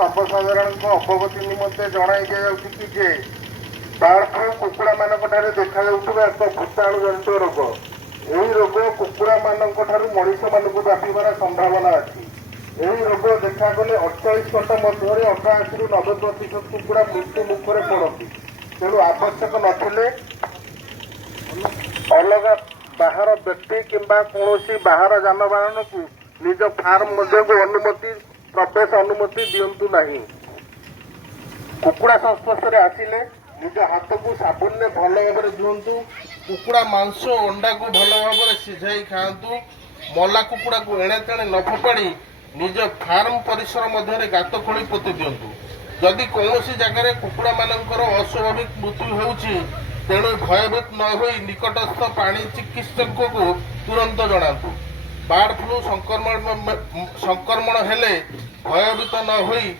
सर्वसाधारण अवगति निमंते जणाई दिया board flu कुकुड़ा मानक देखा एक भूताणु जनित रोग। यही रोग कुकुड़ा मानक मनीष मानक व्यापार संभावना अच्छी। यही रोग देखागले 48 घंटा मध्य 88 ରୁ 90% कुकुड़ा मृत्यु मुखरे पड़ती। तेणु आवश्यक नथिले अलग बाहर व्यक्ति किंबा कौन बाहर जानवाहन को निज फार्म मध्य को अनुमति प्रवेश अनुमति दिंतु नहीं। कुकुड़ा संस्पर्श आसिले निज हाथ को साबुन ने भल भाव धुंतु। कुकुड़ा मांस अंडा को भल भाव सीझाई खातु। मला कुकुड़ा को एणे तेणे न फोपाड़ी निज फार्म परिसर मध्य गात खोली पोति दिंतु। जदि कौन जगार कुकुड़ा मानकर अस्वाभाविक मृत्यु होउछि तेणु भयभीत न होई निकटस्थ प्राणी चिकित्सक को तुरंत जणातु। बार्ड फ्लू संक्रमण हेले भयभीत न होई